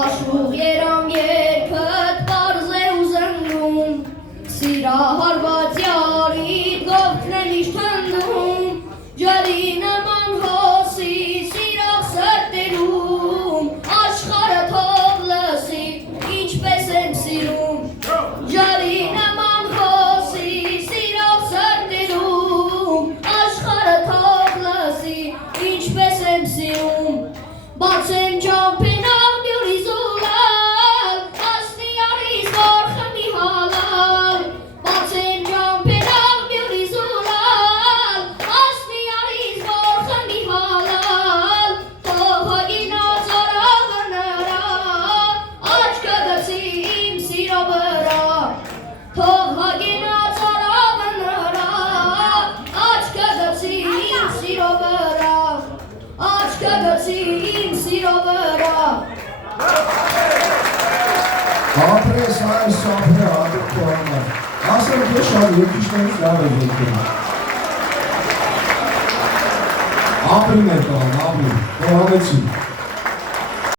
Աշխուղ երամ երկըտ պարզ է ու զննում, սիրահարված յարիդ գովքն է միշտ հնդում, ջրի նման հոսի սիրող սրտերում, աշխարհը թող լսի, ինչպես եմ սիրում, ջրի նման հոսի սիրող սրտերում, աշխարհը թող լսի, ինչպես եմ սիրում, բացեմ ճամփեն Ապրես այս սափրը ադուք համար, ասեմ կեշ ալ երկիշներից լավ է եկել։ Ապրին է տան, ապրին, հողանեցին։